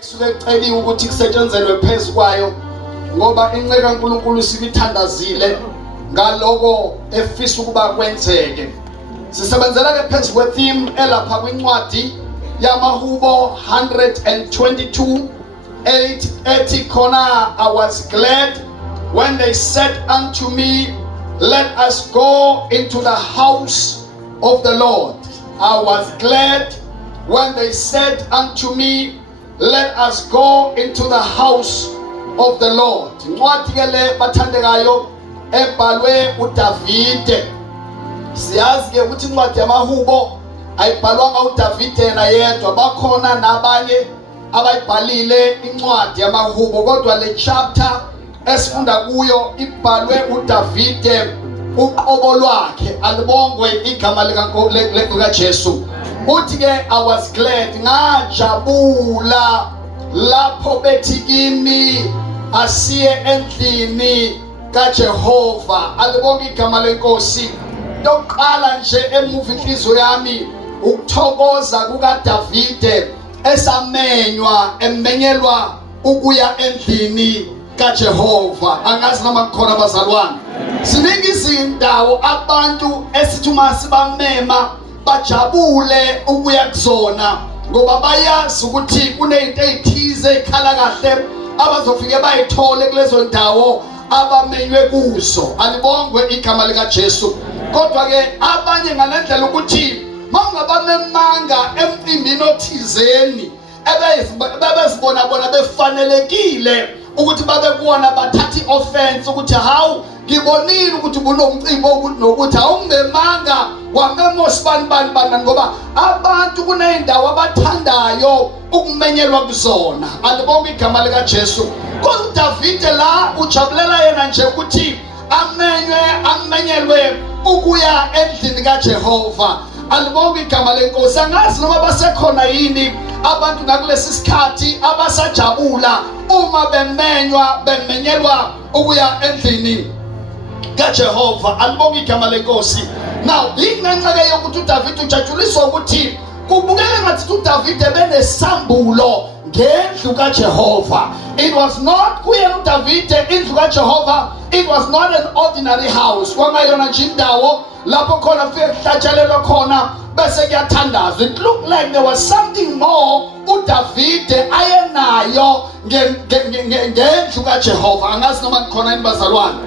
Suke celiwe ukuthi kusetshenzelwe phezukwayo ngoba inceku kaNkulunkulu sikithandazile ngaloko efisa ukuba kwenzeke. Sisebenzela ke phezu kwetheme elapha kwincwadi yamaHubo 122:8 ethi khona I was glad when they said unto me, let us go into the house of the Lord. I was glad when they said unto me, let us go into the house of the Lord. Incwadi ke le bathandekayo ebhalwe uDavide. Siyazi ke ukuthi incwadi yamaHubo ayibhalwanga uDavide yena yedwa, bakhona nabanye abayibhalile incwadi yamaHubo, kodwa le chapter esifunda kuyo ibhalwe uDavide uqobo lwakhe. Alibongwe igama likaJesu. Uthi ke I was glad, ngajabula lapho bethi kimi asiye endlini kaJehova. Alibonge igama lenkosi. Lokuqala nje emuva inhliziyo yami ukuthokoza kukaDavide esamenywa emenyelwa ukuya endlini kaJehova. Angazi noma kukhona abazalwane. Siningi izindawo abantu esithi uma sibamema bajabule ukuya kuzona ngoba bayazi ukuthi kunezinto ezithize ekhala kahle abazofike bayithole kulezo ndawo abamenywe kuzo. Alibongwe igama likaJesu. Kodwa ke abanye ngalendlela ukuthi mangabamemanga emcimbini othizeni ebezibona bona befanelekile ukuthi babe kuona bathatha offense ukuthi hawu ngibonile ukuthi kunomcimbi ukuthi nokuthi awungemanga wamemo sibani ngoba abantu kuneyindawo abathandayo ukumenyelwa kuzona. Alibonge igama likaJesu. Kodwa uDavide la ujabulela yena nje ukuthi amenyelwe ukuya endlini kaJehova. Alibonge igama lenkosi. Angazi noma basekhona yini abantu nakulesi sikhathi abasajabula uma bemenyelwa ukuya endlini kaJehova. Alibonge igama lenkosi. Now ingenxeke yokuthi uDavide ujatshuliswa ukuthi kubukeka ngathi uDavide benesambulo ngendlu kaJehova. It was not kuyena uDavide indlu kaJehova, it was not an ordinary house. Kwangayona nje indawo lapho khona fike kuhlatshelelwa khona bese kuyathandazwa. It looked like there was something more uDavide ayenayo ngendlu kaJehova. Angazi noma kukhona yini bazalwane.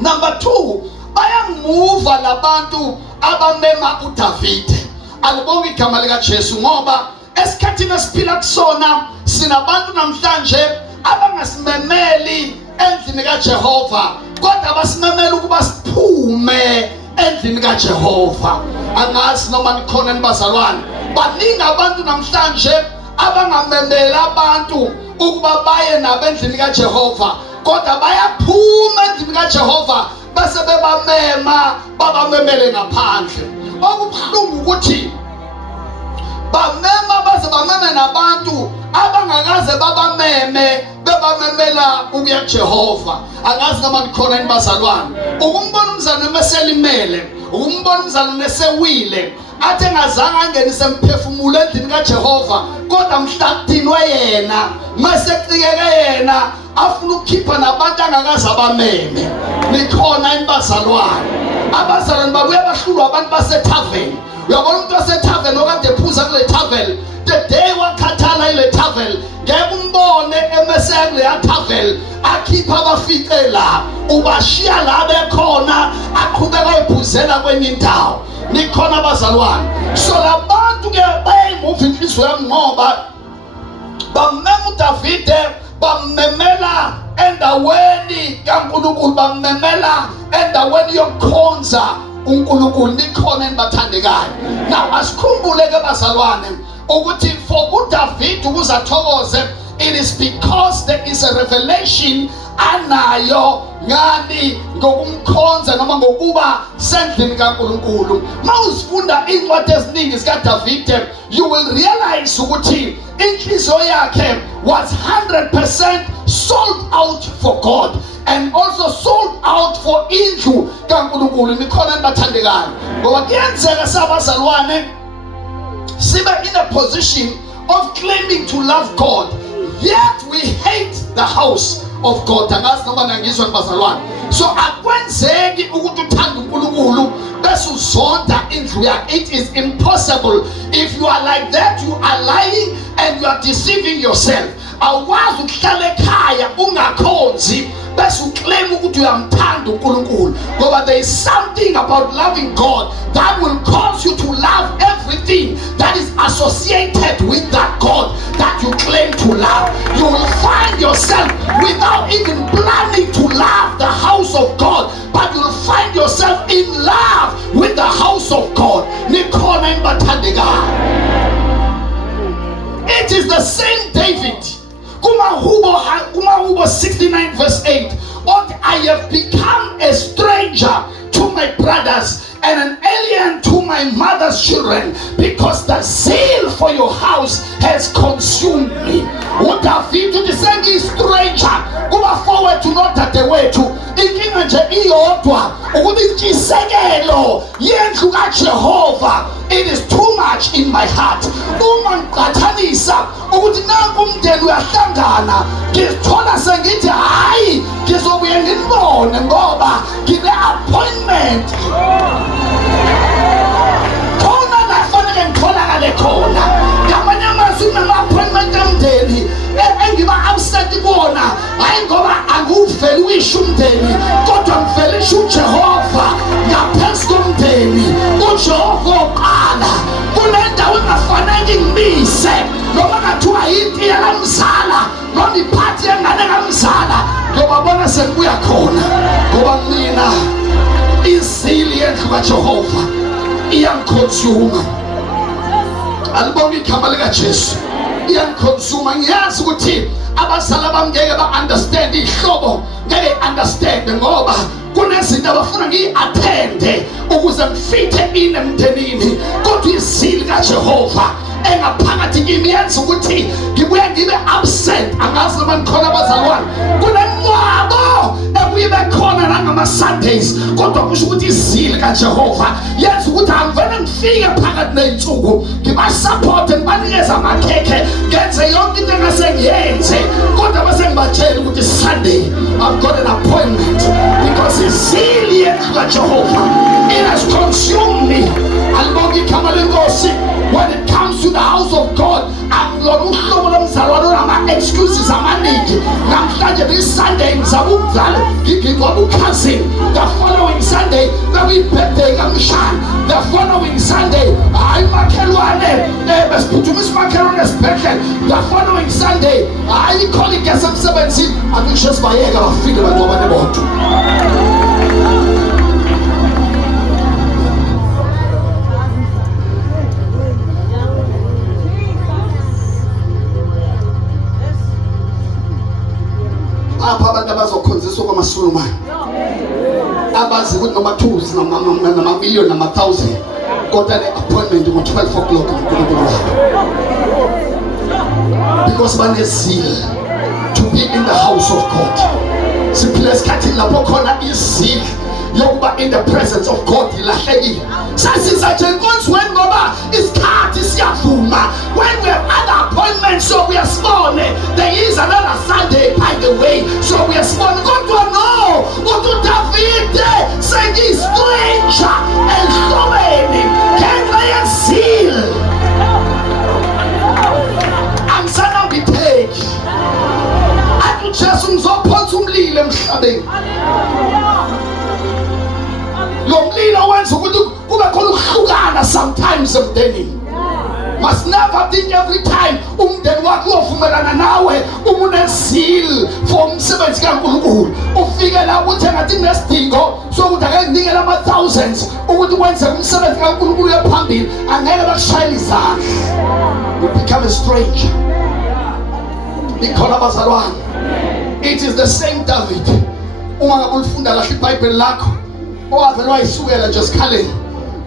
Number 2, bayamuva labantu abamema uDavide. Alibonge igama likaJesu ngoba esikhathini esiphila kusona sinabantu namhlanje abangasimemeli endlini kaJehova, kodwa basimemela ukuba siphume endlini kaJehova. Angazi noma nikhona nibazalwane. Baningi abantu namhlanje abangamemela abantu ukuba baye nabo endlini kaJehova, kodwa bayaphuma endlini kaJehova base bebamema babamemele ngaphandle. Okubuhlungu ukuthi bamema baze bameme nabantu abangakaze babameme bebamemela ukuya kuJehova. Angazi noma nikhona nibazalwane. Ukumbona umzana meselimele, ukumbona umzana nesewile athi engazange angenise emphefumulo endlini kaJehova, kodwa mhlakudinwe yena masecikeke yena afuna ukukhipha nabantu angakaze abameme. Nikhona nibazalwane. Abazalwane babuye bahlulwa abantu basethaveni. Uyabona umuntu wasethaveni okade ephuza kule tavern, the day wakhathala ile tavern ngeke umbone emeseka kule tavern akhipha abafike la ubashiya la bekhona aqhubeka ephuzela kwenye indawo. Nikhona abazalwane. So labantu ke bayimuva inhliziyo yami ngoba bamema uDavide, bamemela endaweni kaNkulunkulu, bamemela endaweni yokukhonza uNkulunkulu. Nikhona nibathandekayo. Now asikhumbule ke bazalwane ukuthi for uDavide ukuzathokoze, it is because there is a revelation anayo ngani ngokumkhonza noma ngokuba sendlini kaNkulunkulu. Mawuzifunda incwadi eziningi zikaDavide, you will realize ukuthi inhliziyo yakhe was 100% sold out for God and also sold out for indlu kaNkulunkulu. Nikhona nibathandekayo ngoba kuyenzeka sabazalwane sibe in a position of claiming to love God, yet we hate the house of God. So akwenzeki ukuthi uthanda uNkulunkulu bese uzonda indlu yakhe. It is impossible. If you are like that, you are lying and you are deceiving yourself. Awukwazi ukuhlala ekhaya ungakhonzi bese uclaim ukuthi uyamthanda uNkulunkulu, ngoba there is something about loving God that will cause you to love everything that is associated with that God that you claim to love. You will find yourself without even planning to love the house of God, but you will find yourself in love with the house of God. It is the same David. Hubo 69 verse 8. I have become a stranger to my brothers and an alien to my mother's children, because the zeal for your house has consumed me. David udisengi stranger kuba forward to not at the way to inkinga nje iyodwa ukuthi intshisekelo yendlu kaJehova, it is too much in my heart. Uma ngiqhathanisa ukuthi nanku umndeni uyahlangana, ngithola sengithi hayi ngizobuye ngibone ngoba ngine appointment khona la fanele ngitholakale khona. Ngamanye amazwi une-appointment emndeni engiba upset kubona, hayi ngoba anguveli uyisho umndeni, kodwa ngivelisha uJehova ngaphezu komndeni. uJehova oqala kunendawo engafanele ngimise, noma ngathiwa yinto yakamzala noma iphathi yengane kamzala, ngiyobabona sekubuya khona, ngoba mina izili yendlu kaJehova iyangikhonsuma. Alibonge igama likaJesu, iyangikhonsuma. Ngiyazi ukuthi abazali bami ngeke ba-understand ihlobo, ngeke understand ngoba kunezinto abafuna ngiyi-athende ukuze ngifithe in emndenini, kodwa izili kaJehova engaphakathi kimi yenza ukuthi ngibuye ngibe upset. Angazi noma nikhona abazalwane, kunemncwabo ebuye ibe khona nangama-Sundays, kodwa kusho ukuthi izili kaJehova yenza ukuthi angivele ngifike phakathi ney'nsuku ngibasapothe, ngibanikeze amakhekhe, ngenze yonke into engase ngiyenze, kodwa bese ngibatshela ukuthi Sunday I've got an appointment, because izili yendlu kaJehova, it has consumed me. Alibonge igama lenkosi. When it comes to the house of God, angilona uhlobo lomzalwane onama-excuses amaningi. Namhlanje this Sunday ngizaba umzala ngigigwaba ucousin, the following Sunday bekuyibirthday kamshana, the following Sunday hayi makhelwane besiphuthumisa umakhelwane esibhedlela, the following Sunday hayi icolleague yasemsebenzini angisho sibayeka bafike bagcoba nemoto. Apha abantu abazokhonziswa kwamaSulumane abazi ukuthi noma 2 nama-million nama-1,000 kodwa ne-appointment ngo-12 o'clock uNkulunkulu wabo, because banezil to be in the house of God. Siphila esikhathini lapho khona izil yokuba in the presence of God ilahlekile. Sasiza nje enkonzweni ngoba isikhathi siyavuma. When we have other appointments, so we are small. There is another Sunday, by the way, so we are small. Kodwa no, uthi David sengiyi-stranger ehlobeni ngenxa yezil. Angisanambitheki, athi uJesu ngizophonsa umlilo emhlabeni. Lo mlilo wenza ukuthi kube khona ukuhlukana sometimes emndenini. Must never think every time umndeni wakho uyovumelana nawe umunezil for umsebenzi kaNkulunkulu. Ufike la ukuthi ngathi kunesidingo sokuthi ake nginikele ama-thousands ukuthi wenze umsebenzi kaNkulunkulu yaphambili, angeke bakushayele izandla. You become a stranger. Nikhona abazalwane, it is the same David. Uma ngabe ulifunda kahle iBhayibheli lakho, owavele wayisukela nje esikhaleni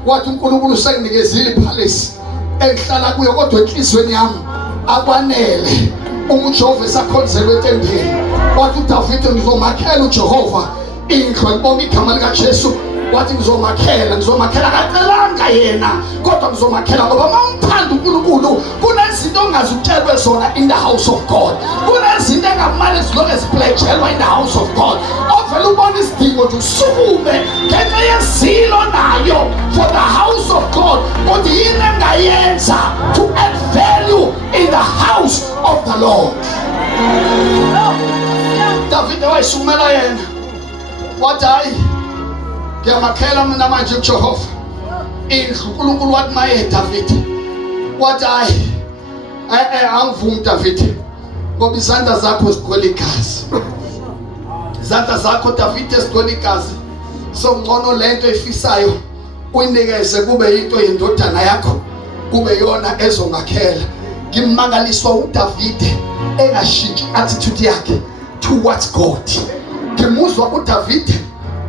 wathi uNkulunkulu usenginikezile iphalesi engihlala kuyo, kodwa enhlizweni yami akwanele uJehova esakhonzelwe etendeni. Wathi uDavide ngizomakhela uJehova indlu. Alibonge igama likaJesu. wathi ngizomakhela akacelanga yena kodwa ngizomakhela ngoba mawumthanda uNkulunkulu kunezinto ongazutshelwe zona in the house of God, kunezinto engamane zilokhu ziplejelwa in the house of God. Ovela ubona isidingo nje usukume ngenxa yezilo nayo for the house of God, kodwa yini engayenza to add value in the house of the Lord. David wayisumela yena wathi hayi ngiyamakhela mina manje kuJehova indlu. uNkulunkulu wathi maye David wathi hayi angivumi David ngoba izandla zakho zigcwele igazi, izandla zakho David zigcwele igazi, so ngcono lento efisayo uyinikeze kube into yendodana yakho, kube yona ezongakhela. Ngimangaliswa uDavid engashintshi attitude yakhe towards God. Ngimuzwa uDavid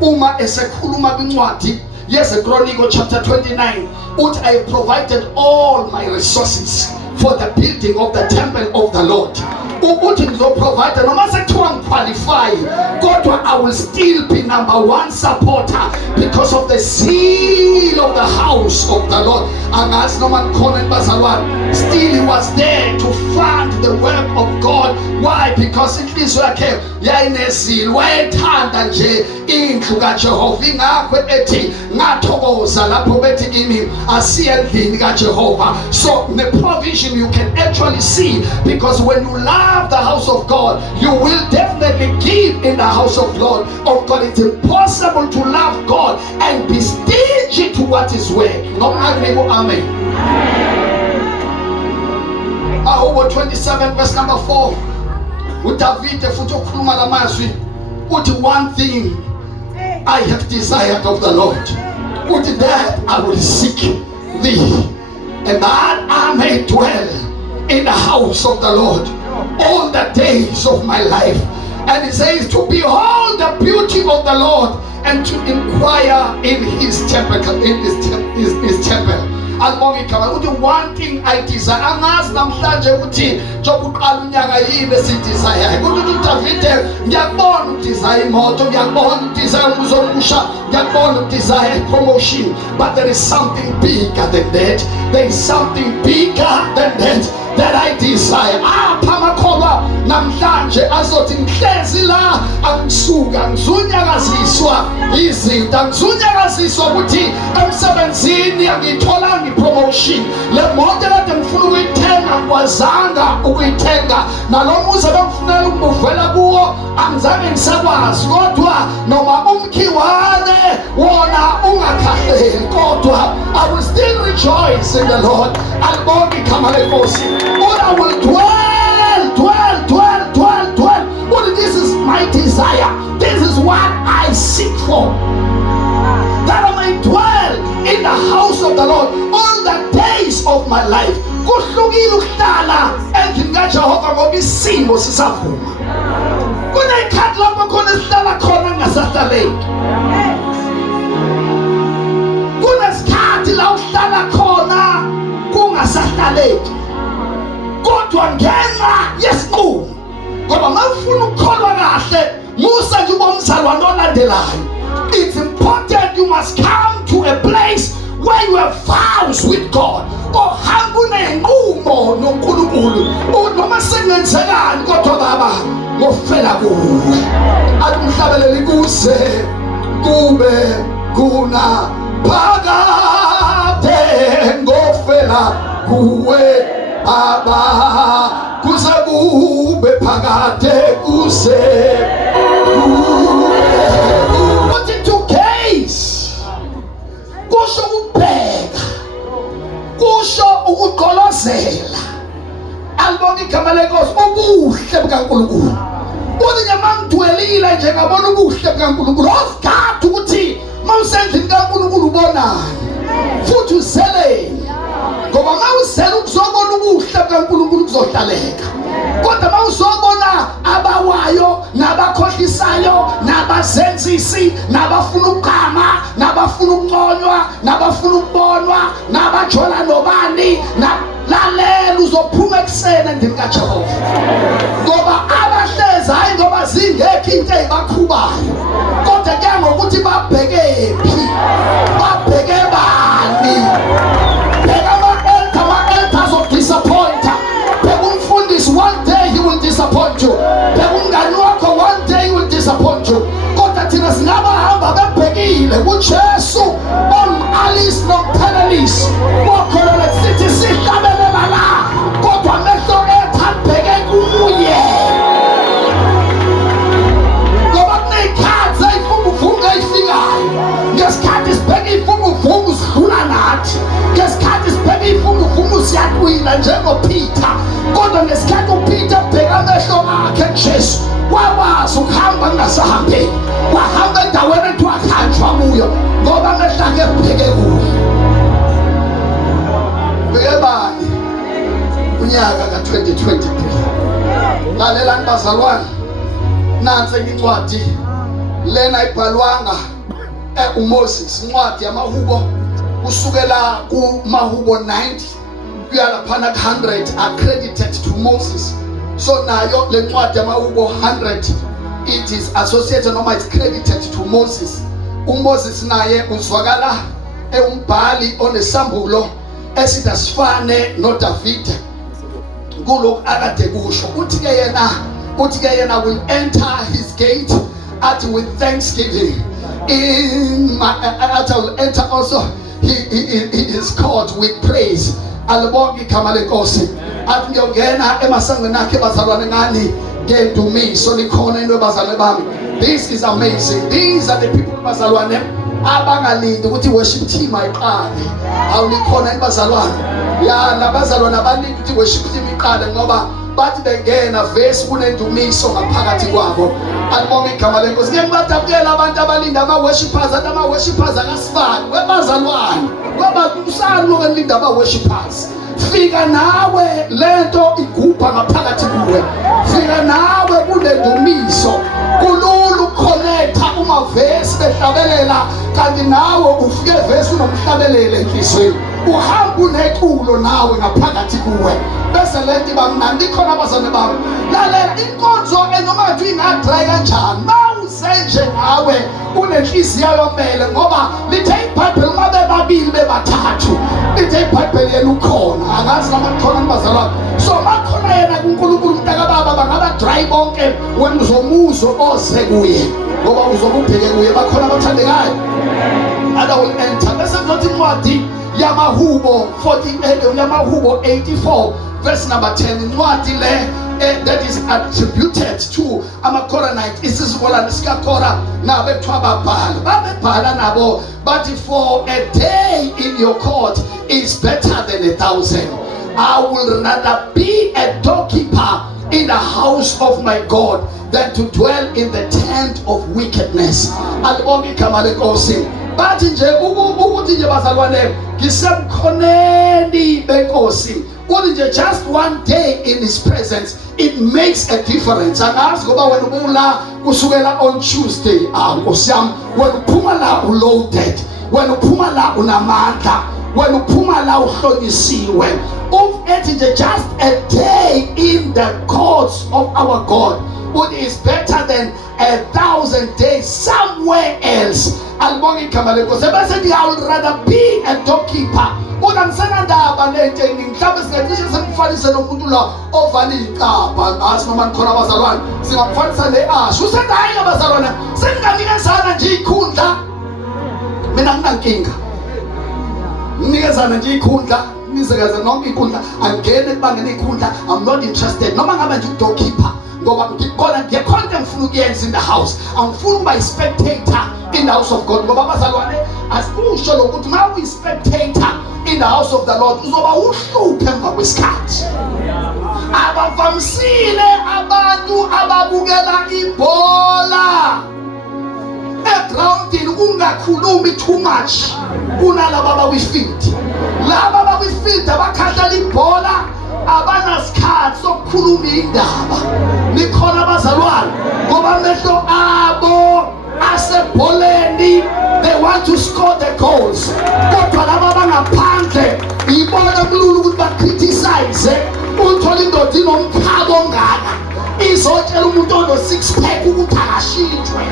uma esekhuluma kwincwadi yezeKronike chapter 29 uthi I provided all my resources for the building of the temple of the Lord. Uthi ngizoprovide noma sekuthiwa ngiqualify kodwa I will still be number one supporter because of the zeal of the house of the Lord. Angazi noma ngikhona bazalwane, still he was there to fund the work of God. Why? Because inhliziyo yakhe yayinezilo, wayethanda nje indlu kaJehova. Ingakho ethi ngathokoza lapho bethi kimi asiye endlini kaJehova. So the provision you can actually see, because when you love the house of God, you will definitely give in the house of God. It's impossible to love God and be stingy to what is work. No, amen. Over 27 verse number 4. uDavid futhi ukhuluma lamazwi uthi one thing I have desired of the Lord, uthi that I will seek thee, and that I may dwell in the house of the Lord all the days of my life. And it says to behold the beauty of the Lord and to inquire in his temple, his temple. One thing I desire. Angazi namhlanje ukuthi njokuqala unyaka yini esidesire. Ukuthi uDavid ngiyabona udesire imoto, ngiyabona udesire umuzi omusha, ngiyabona udesire promotion, but there is something bigger than that. There is something bigger than that I desire. Amakholwa namhlanje azothi ngihlezi la angisuka ngizunyakaziswa izinto, ngizunyakaziswa ukuthi emsebenzini angithola promotion. Le moto kade ngifuna ukuyithenga ngikwazanga ukuyithenga, nalomuzi bengifunela ukuvela kuwo angizange ngisakwazi, kodwa noma umkhiwane wona ungakhahleli kodwa I will still rejoice in the Lord. Alibonge igama lenkosi. But I will dwell. But this is my desire. This is what I seek for, that I may dwell in the house of the Lord all the days of my life. Kuhlukile ukuhlala endlini kaJehova ngoba isimo sisavuma. Kunekhathi lapho khona sihlala khona ngasahlaleki. Kunesikhathi la uhlala khona kungasahlaleki. Kodwa ngenxa yesinqumo, ngoba mawufuna ukukholwa kahle musa nje ubomzalwane olandelayo. It's important you must come to a place where you have vows with God. Ohamba unenqumo noNkulunkulu. Noma sengenzekani kodwa baba ngofela kuwe. Akumhlabeleli kuze kube kuna phakade ngofela kuwe baba, kuze kube phakade kuze kusho ukubheka, kusho ukuqolozela. Alibonge igama lenkosi, ubuhle bukaNkulunkulu. Uthi nyamangidwelile nje ngabona ubuhle bukaNkulunkulu. Osikhathi ukuthi mawusendlini kaNkulunkulu ubonani futhi uzeleni, ngoba mawuzela ukuzobona ubuhle bukaNkulunkulu kuzohlaleka. Kodwa mawuzobona abawayo nabakhohlisayo nabazenzisi nabafuna ukugama nabafuna ukunconywa nabafuna ukubonwa nabajola nobani, lalela uzophuma ekuseni endlini kaJehova, ngoba abahlezi hayi ngoba zingekho into ezibakhubayo, kodwa ke ngokuthi babhekephi. waqala njengoPeter, kodwa ngesikhathi uPeter bheka amehlo akhe kuJesu wakwazi ukuhamba kungasahambeki, wahamba endaweni ethiwa khanjwa kuyo ngoba amehlo akhe ebheke kuye. Bhekebani unyaka ka-2023. Lalelani bazalwane, nansi incwadi lena ibhalwanga uMoses, incwadi yamahubo kusukela kumahubo 90 kuya laphana ku-100 accredited to Moses. So nayo le ncwadi yamahubo 100 it is associated noma it's credited to Moses. uMoses naye uzwakala umbhali onesambulo esithi asifane noDavide kulokhu akade kusho. Uthi-ke yena will enter his gate with thanksgiving, I will enter also his court with praise. Alibonke igama lenkosi. Athi ngiyongena emasangweni akhe bazalwane ngani ngendumiso. Likhona into bazalwane bami. This is amazing. These are the people bazalwane abangalindi ukuthi worship team ayiqale. Awulikhona bazalwane. Ya labazalwane abaningi ukuthi worship team iqale ngoba bathi bengena vese kunendumiso ngaphakathi kwabo. Alibonke igama lenkosi. Ngiyabadabukela abantu abalinda ama-worshipers, athi ama-worshipers akasifani. Webazalwane, usani lokho elinda ama-worshipers? Fika nawe lento igubha ngaphakathi kuwe. Fika nawe kunendumiso. Kulula ukukhonektha uma vese behlabelela kanti nawe ufike vese unomhlabelele enhlizweni. Uhamba uneculo nawe ngaphakathi kuwe. Bese lento iba mnandi. Khona abazane bami, lalela inkonzo enoma ngathi ingadry kanjani mawuzenje nawe unenhliziyo yomele, ngoba lithe iBhayibheli uma bebabili bebathathu, lithe iBhayibheli yena ukhona. Angazi noma kukhona bazalwane. So makhona yena kuNkulunkulu mntakababa bangaba dry bonke wena uzomuzwa oze kuye ngoba uzobubheke kuye. Bakhona abathandekayo and I will enter. Bese kuzothi incwadi yamahubo 84 verse number 10. Incwadi le that is attributed to amaKoranite, isizukulwane sikaKora nabo ekuthiwa babebhala nabo bathi for a day in your court is better than 1,000. I will rather be a doorkeeper in the house of my God than to dwell in the tent of wickedness. Alibonke igama lenkosi. Bathi nje ukuthi nje bazalwane ngisemkhoneni benkosi. Uthi nje just one day in his presence it makes a difference. Angazi ngoba wena ubula kusukela on Tuesday nkosi yami, wena uphuma la uloaded, wena uphuma la unamandla, wena uphuma la uhlonyisiwe. Ethi nje just a day in the courts of our God is better than 1,000 days somewhere else. Alibonke igama lenkosi. Bese I would rather be a doorkeeper. Unangisena ndaba lento mhlawumbe singacishe simfanise nomuntu la ovala iqaba. Ngazi noma nikhona abazalwane singamfanisa ne-asha. Usethi hayi abazalwane senginganikezana nje ikhundla, mina nginankinga nginikezana nje ikhundla, nizekeze nonke ikhundla, angene kubangena ikhundla. I'm not interested noma ngaba nje udoorkeeper ngoba ngikhona ngifuna ukuyenza in the house. Angifuni ukuba spectator in the house of God ngoba abazalwane asikusho lokuthi uma uyi-spectator in the house of the Lord uzoba uhluphe emva kwesikhathi. Abavamisile abantu ababukela ibhola egroundini ungakhulumi too much kunalaba abakwi-field. Laba abakwi-field abakhathala ibhola abanasikhathi sokukhuluma indaba. Nikhona abazalwane ngoba amehlo abo asebholeni, they want to score the goals. Kodwa laba abangaphandle ibona kulula ukuthi bacriticize. Uthola indoda inomkhabo ongaka izotshela umuntu ono-6 pack ukuthi akashintshwe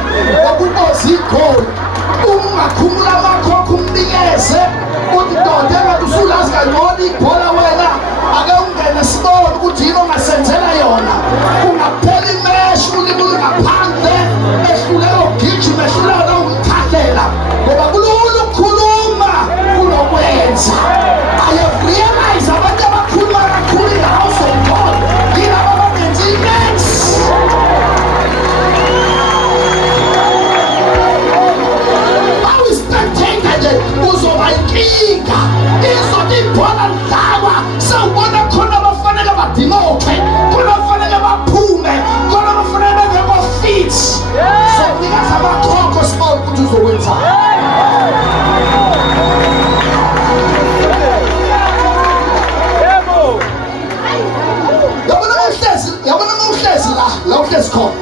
ngokuboza igoli. Ungakhumula amakhokho umnikeze uthi ndoda engathi usulazi kangcono ibhola wena ake ungene sibone ukuthi yini ongasenzela yona. Ungaphela imeshi ulimule ngaphandle ehluleka ukugijima ehluleka nokuyithahlela ngoba kulula ukukhuluma kunokwenza. I have realized abantu abakhuluma kakhulu in the house of God yilaba abangenzi imens. Bawispectator nje uzoba inkinga. Izothi ibhola lidlalwa la uhlezi khona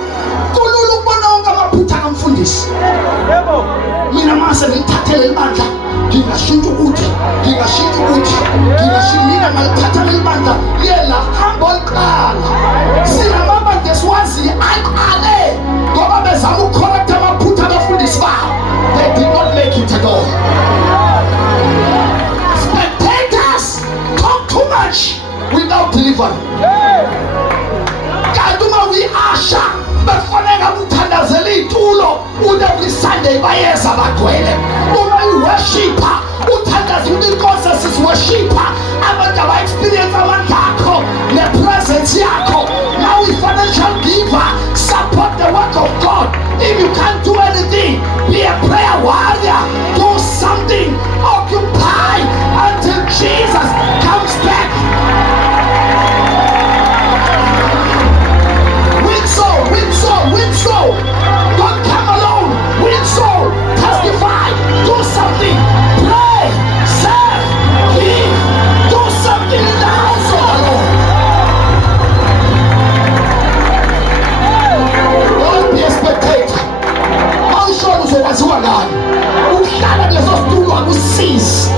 kulula ukubona wonke amaphutha kamfundisi. Mina mase ngithathele ibandla ngingashintsha ukuthi mina ngalithatha libandla yela hamba oliqala. Sinamabandla esiwaziyo aqale ngoba bezama ukucorrect amaphutha abafundisi babo. They did not make it at all. Spectators talk too much without delivery. Kaduma we asha befoneka ukuthandazela itulo every Sunday bayeza bagcwele. Uma uworshiper uthandaza inkosi sisiworshiper abantu aba experience amandla akho nepresence yakho. Now we financial giver, support the work of God. If you can't do anything, be a prayer warrior. Do something. Occupy until Jesus comes back. Win soul. Don't come alone. Win soul. Testify. Do something. Pray. Serve. Give. Do something in the house of the Lord. Don't be a spectator. Mawushona uzowaziwa ngani. Uhlala kuleso situlo akusizi.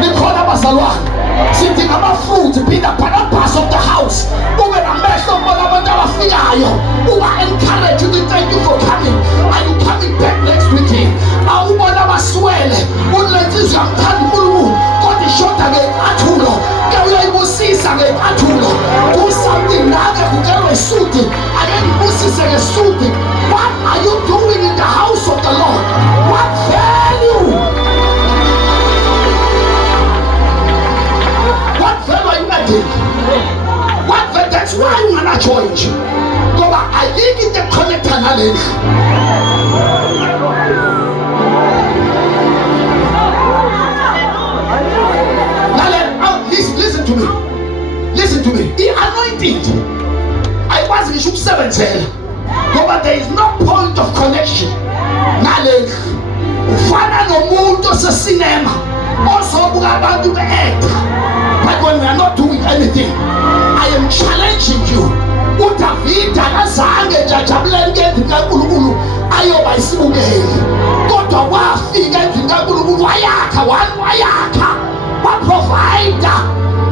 Nikhona abazalwane. Sithi ngama-fruit be the purpose of the house. Ube namehlo mbona abantu abafikayo. Uba encourage you to thank you for coming. Are you coming back next weekend? Awubona abaswele. Unlensizwe yamthanda uNkulunkulu. Kodwa ishoda ngencathulo. Ke uyayibusisa ngencathulo. Do something nawe kukelwe isuti. Ake ngibusise ngesuti. What are you doing in the house of the Lord? What value? What value are you adding? What value? That's why you wanna join you. Ngoba ayiki the connector naleli. Listen to me. The anointed. I was in Churxh 7 but there is no point of connection. Naleli. Ufana nomuntu osesinema. Also abantu be-actor. But when we are not doing anything, I am challenging you. uDavid akazange nje ajabulele endlini kaNkulunkulu ayoba isibukeli, kodwa wafika endlini kaNkulunkulu wayakha waprovide.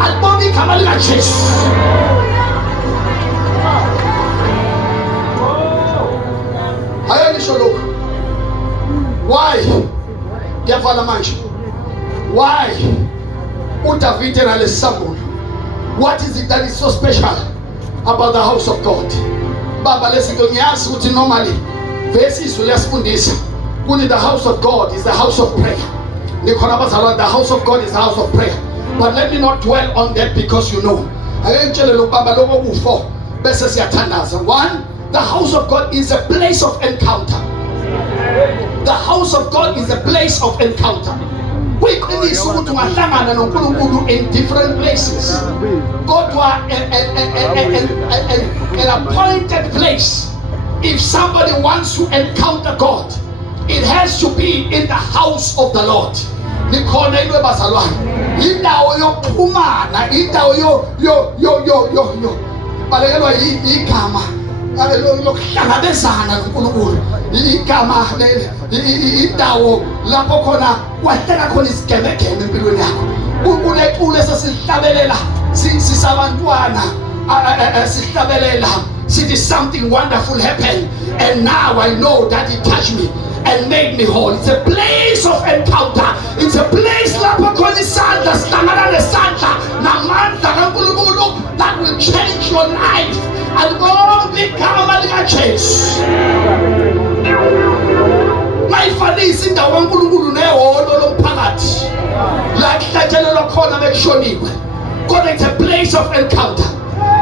Alibonga igama likaJesu. Ayanisho lokhu. Why? Ngiyavala manje. Why uDavid nalesambulu? What is it that is so special about the house of God? Baba lesinto ngiyazi ukuthi normally vesizwe lesifundisa ukuthi the house of God is the house of prayer. Nikhona abazalwane, the house of God is the house of prayer. But let me not dwell on that because you know. Ake ngitshele lo baba lokho ku4 bese siyathandaza. One, the house of God is a place of encounter. The house of God is a place of encounter. Kuyiqiniso ukuthi ungahlangana noNkulunkulu in different places. Kodwa an appointed place. If somebody wants to encounter God, it has to be in the house of the Lord. Nikhona into ebazalwane. Indawo yokuphumana, indawo yo balekelwa igama lokuhlangabezana noNkulunkulu. Igama indawo lapho khona wahleka khona isigemegeme empilweni yakho. Ulequle sesihlabelela sisabantwana sihlabelela sithi something wonderful happened and now I know that it touched me and made me whole. It's a place of encounter. It's a place lapho khona isandla sihlangana nesandla namandla kaNkulunkulu that will change your life. And God igama likaJesu. Mayifanisa indawo kaNkulunkulu nehholo lomphakathi la kuhlatshelelwa khona bekushoniwe. God, it's a place of encounter.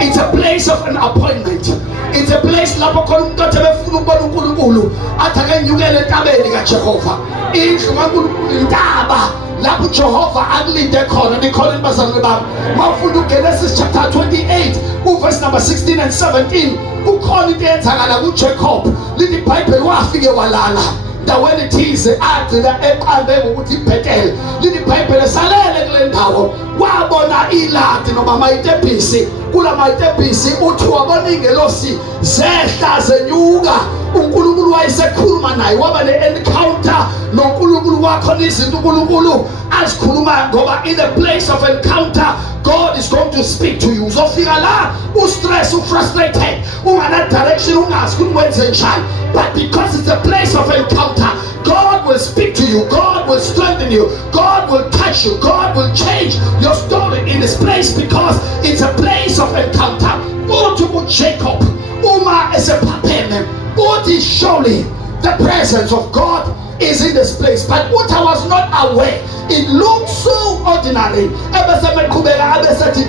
It's a place of an appointment. It's a place lapho khona umuntu othe befuna ukubona uNkulunkulu athi ake nyukele entabeni kaJehova. Indlu kaNkulunkulu intaba lapho uJehova akulinde khona. Nikhona bazalwane bami. Mawufunda uGenesis chapter 28 verse number 16 and 17 ukhona into eyenzakala kuJacob. Lithi iBhayibheli wafike walala. ndaweni thize agcina eqambe ngokuthi ibhetele lithi iBhayibheli salele kule ndawo wabona iladi noma amayitebhisi kula mayitebhisi uthi wabona ingelosi zehla zenyuka uNkulunkulu wayesekhuluma naye waba ne-encounter noNkulunkulu wakho izinto uNkulunkulu azikhulumayo ngoba in the place of encounter God is going to speak to you. Uzofika la ustress ufrustrated ungana direction ungazi ukuthi wenze njani, but because it's a place of encounter God will speak to you, God will strengthen you, God will touch you, God will change your story in this place because it's a place of encounter. Uthi uJacob uma esephapheme uthi surely the presence of God is in this place, but what I was not aware, it looked so ordinary.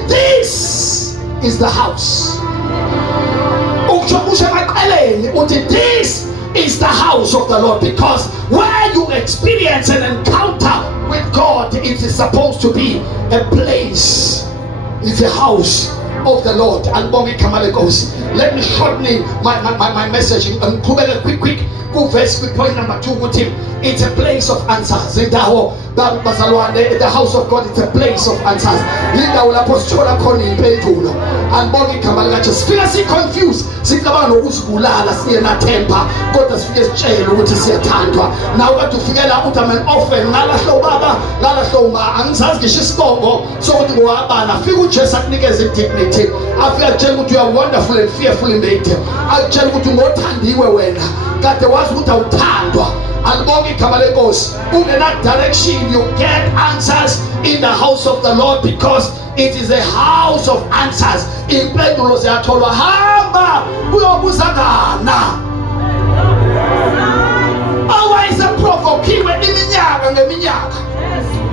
This is the house. This is the house of the Lord, because where you experience an encounter with God, it is supposed to be a place. It's a house of the Lord. And Gamalakhe, let me shorten my message and quick. Go verse with point number 2 with him. It's a place of answers. The house of God is a place of answers. Linda will apostola koni impendulo. And bongi Gamalakhe sifika si confused. Sikaba nokusibulala siye na temper. Kodwa sifike sitshela ukuthi siyathandwa. Now got to figure out I'm an offering. Ngala hlo baba, ngala hlo ma. Angisazi ngisho isibongo sokuthi ngowabana. Fika uJesu akunikeze dignity. Afika atshela ukuthi you are wonderful and fearfully made. Atshela ukuthi ngothandiwe wena. Kade wazi ukuthi awuthandwa. Alibonge Gamalakhe, ungena direction, you get answers in the house of the Lord because it is a house of answers. Impendulo ziyatholwa, hamba uyobuza ngana. Awayeseprovokiwe iminyaka ngeminyaka.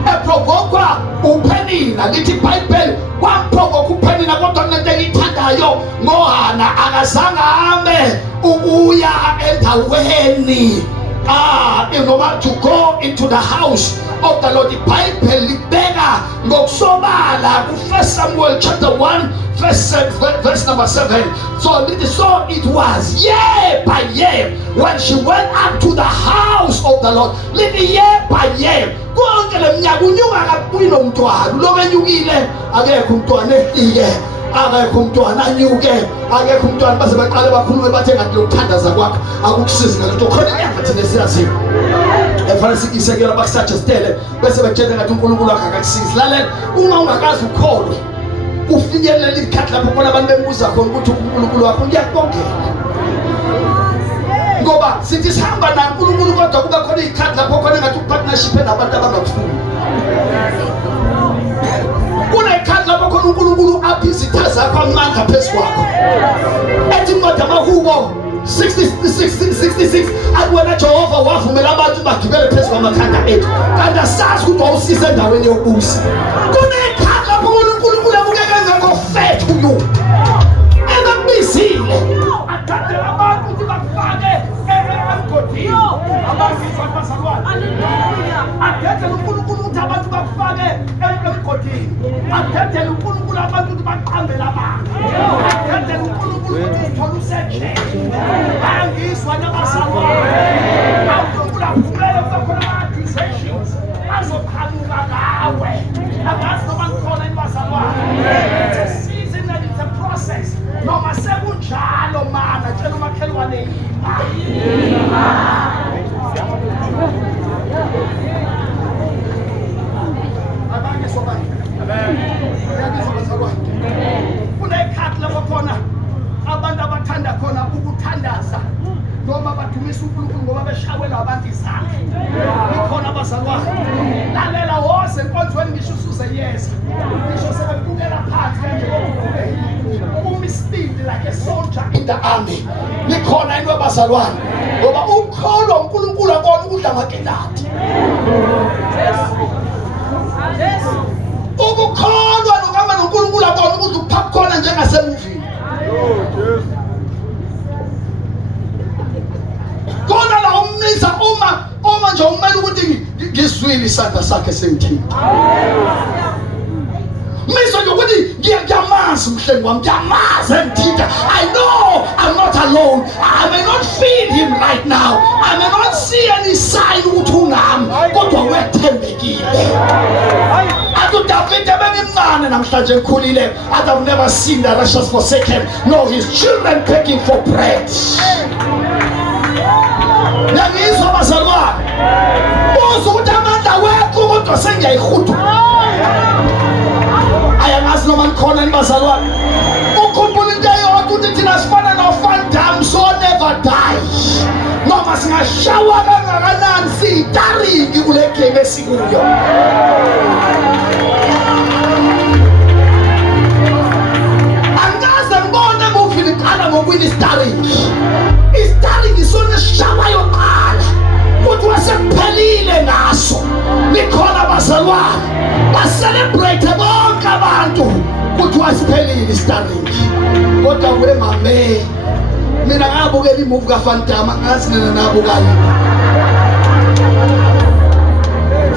Eprovokwa uPenina, lithi iBhayibheli wamprovoka uPenina kodwa nento engiyithandayo ngoHana akazange ahambe ukuya endaweni to go into the house of the Lord. iBhayibheli libeka ngokusobala ku1 Samuel chapter 1 verse number 7. So it was year by year when she went up to the house of the Lord. Year by year konke leminyaka unyuka kabuyi nomntwana lokenyukile akekho umntwana efike akekho umntwana anyuke akekho umntwana base baqale bakhulume bathe ngathi lokuthandaza kwakho akukusizi ngalutho khona inyanga thina siyaziyo efanele sikisekela bakusuggestele bese betshela ngathi uNkulunkulu wakhe akakusizi. Lalela, uma ungakazi ukholwe ufinyelela ikhathi lapho khona abantu bembuza khona ukuthi uNkulunkulu wakho uyakongela ngoba sithi sihamba naNkulunkulu kodwa kuba khona ikhathi lapho khona ngathi upartnership nabantu abangakufuni. Kuna ikhathi lapho khona uNkulunkulu apha izitha zakho amandla phezu kwakho ethi incwadi yamaHubo 66 athi wena Jehova wavumela abantu bagibele phezu kwamakhanda ethu kanti asazi ukuthi wawusise endaweni yokubusa. Kuna ikhathi lapho uNkulunkulu abukekenza ngo-fair to you engakubizile athathela abantu ukuthi bakufake emgodini abazizwa bazalwane. Athathela uNkulunkulu ukuthi abantu bakufake emgodini. Athathela uNkulunkulu abantu ukuthi baqambele abantu. Athathela uNkulunkulu ukuthi uthole useje angizwa nabazalwane. uNkulunkulu avumele ukuba khona ama-accusations azophaluka ngawe angazi noma ngikhona bazalwane. It's a season and it's a process. Noma sekunjalo mana tshela umakhelwane yima. Abanye sobani. Amen. Yabizwa bazalwane. Kuna ikhathi lapho khona abantu abathanda khona ukuthandaza noma badumisa uNkulunkulu ngoba beshawela abantu izandla. Ikhona abazalwane. Lalela wose enkonzweni ngisho usuze yeza. Ngisho sebebukela phansi kanje umistindi like a soldier in the army. Likhona into abazalwane ngoba ukholwa uNkulunkulu akona ukudla amakelati. Yes. Ukukholwa nokama noNkulunkulu akona ukuthi upopcorn njengasemuvini. Kona la umisa uma nje umele ukuthi ngiswile isandla sakhe sengithinta. Misa nje ukuthi ngiyamazi umhlengi wami, ngiyamazi engithinta. I know I'm not alone. I may not feel him right now. I may not see any kodwa wethembekile. Athi Davide bengimncane namhlanje ngikhulile, athi I've never seen the righteous forsaken, nor his children begging for bread. Nangizwa bazalwane, uzwa ukuthi amandla wethu kodwa sengiyayihudu. Ayangazi noma nikhona nibazalwane. Ukhumbula into eyodwa ukuthi thina sifana no-Van Damme, so never die. Noma singashawa kangakanani siyitaringi kule game esikuyo. Angaze ngibone movie liqala ngokuwina istaringi. Istaringi isona esishawa yoqala. Kuthi wasekuphelile ngaso. Nikhona bazalwane. Baselebrate bonke abantu. Kuthi wasiphelile istaringi. Kodwa kule mame mina ngabukela imovie kaVan Damme, ngazi nina nabukayo.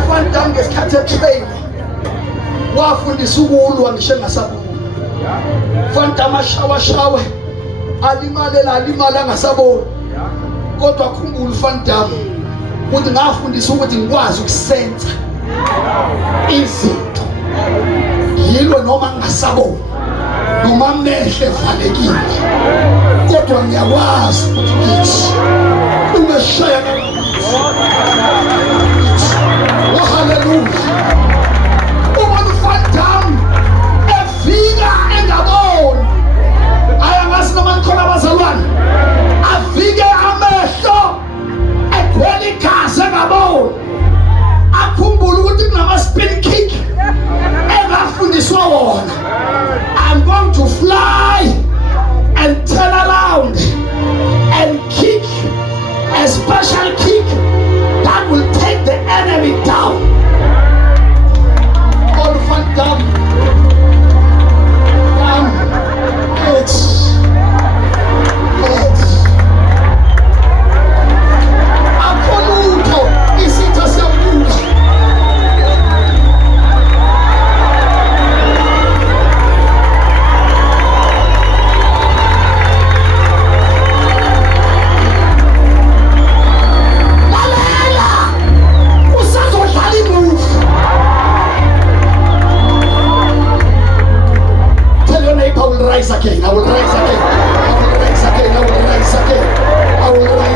Van Damme ngesikhathi etrain wafundisa ukulwa ngisho engasaboni. Van Damme ashawe alimala angasaboni. Kodwa khumbula uVan Damme ukuthi ngafundisa ukuthi ngikwazi ukusenza izinto yilo noma ngingasaboni, noma amehlo evalekile, kodwa ngiyakwazi ukuthi umeshaya. Oh hallelujah. Ubona uVan Damme efika engaboni. Ayangazi noma nikhona abazalwane, afike amehlo ekhwela igazi engaboni. Akhumbula ukuthi kunama-spin kick engafundiswa wona. I'm going to fly and turn around and kick a special kick that will take the enemy down. All Van Damme, I will rise again. I will rise again. I will rise again. I will rise again. I will rise